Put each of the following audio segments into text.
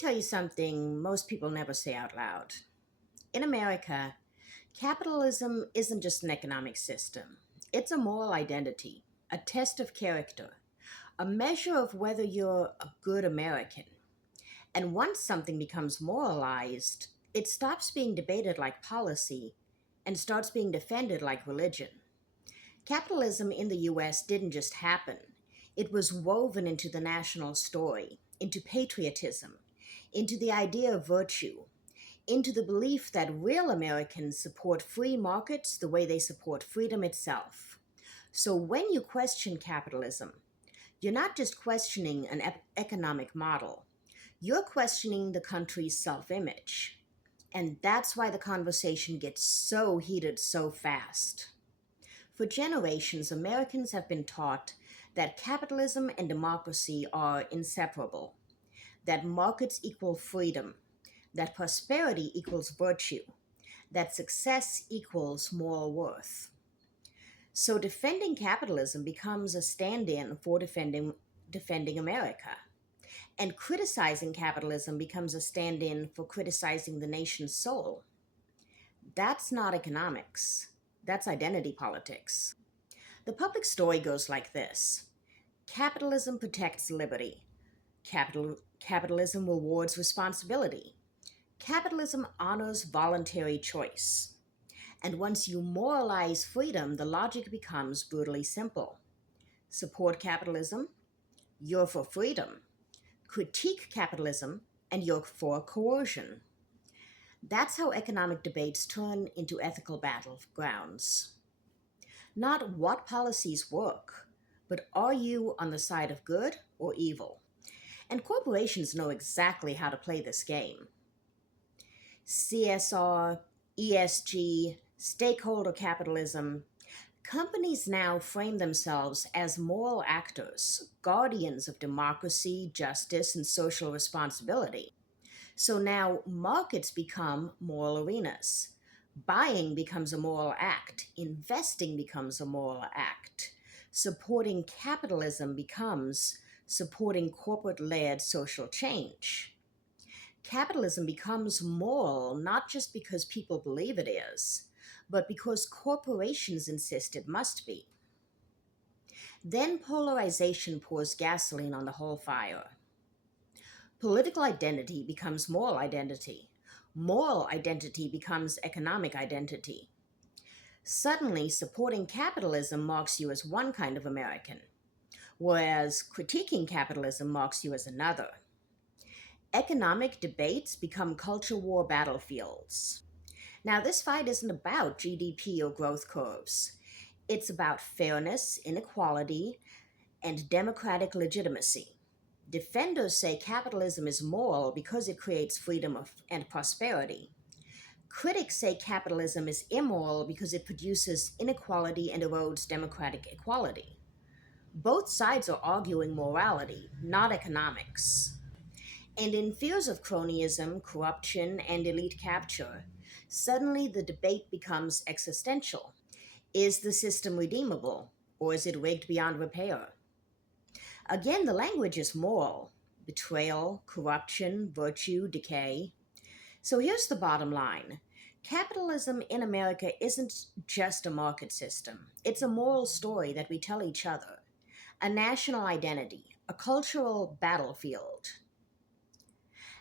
tell you something most people never say out loud. In America, capitalism isn't just an economic system, it's a moral identity, a test of character, a measure of whether you're a good American. And once something becomes moralized, it stops being debated like policy and starts being defended like religion. Capitalism in the US didn't just happen, it was woven into the national story, into patriotism, into the idea of virtue, into the belief that real Americans support free markets the way they support freedom itself. So when you question capitalism, you're not just questioning an economic model, you're questioning the country's self image. And that's why the conversation gets so heated so fast. For generations, Americans have been taught that capitalism and democracy are inseparable, that markets equal freedom, that prosperity equals virtue, that success equals moral worth. So defending capitalism becomes a stand-in for defending America. And criticizing capitalism becomes a stand-in for criticizing the nation's soul. That's not economics. That's identity politics. The public story goes like this. Capitalism protects liberty. Capitalism rewards responsibility. Capitalism honors voluntary choice. And once you moralize freedom, the logic becomes brutally simple. Support capitalism, you're for freedom. Critique capitalism, and you're for coercion. That's how economic debates turn into ethical battlegrounds. Not what policies work, but are you on the side of good or evil? And corporations know exactly how to play this game. CSR, ESG, stakeholder capitalism. Companies now frame themselves as moral actors, guardians of democracy, justice, and social responsibility. So now markets become moral arenas. Buying becomes a moral act. Investing becomes a moral act. Supporting capitalism becomes supporting corporate-led social change. Capitalism becomes moral not just because people believe it is, but because corporations insist it must be. Then polarization pours gasoline on the whole fire. Political identity becomes moral identity. Moral identity becomes economic identity. Suddenly, supporting capitalism marks you as one kind of American, whereas critiquing capitalism marks you as another. Economic debates become culture war battlefields. Now, this fight isn't about GDP or growth curves. It's about fairness, inequality, and democratic legitimacy. Defenders say capitalism is moral because it creates and prosperity. Critics say capitalism is immoral because it produces inequality and erodes democratic equality. Both sides are arguing morality, not economics. And in fears of cronyism, corruption, and elite capture, suddenly the debate becomes existential. Is the system redeemable, or is it rigged beyond repair? Again, the language is moral: betrayal, corruption, virtue, decay. So here's the bottom line. Capitalism in America isn't just a market system. It's a moral story that we tell each other, a national identity, a cultural battlefield.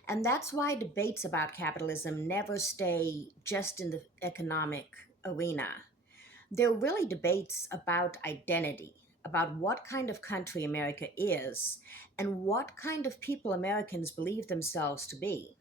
And that's why debates about capitalism never stay just in the economic arena. They're really debates about identity, about what kind of country America is, and what kind of people Americans believe themselves to be.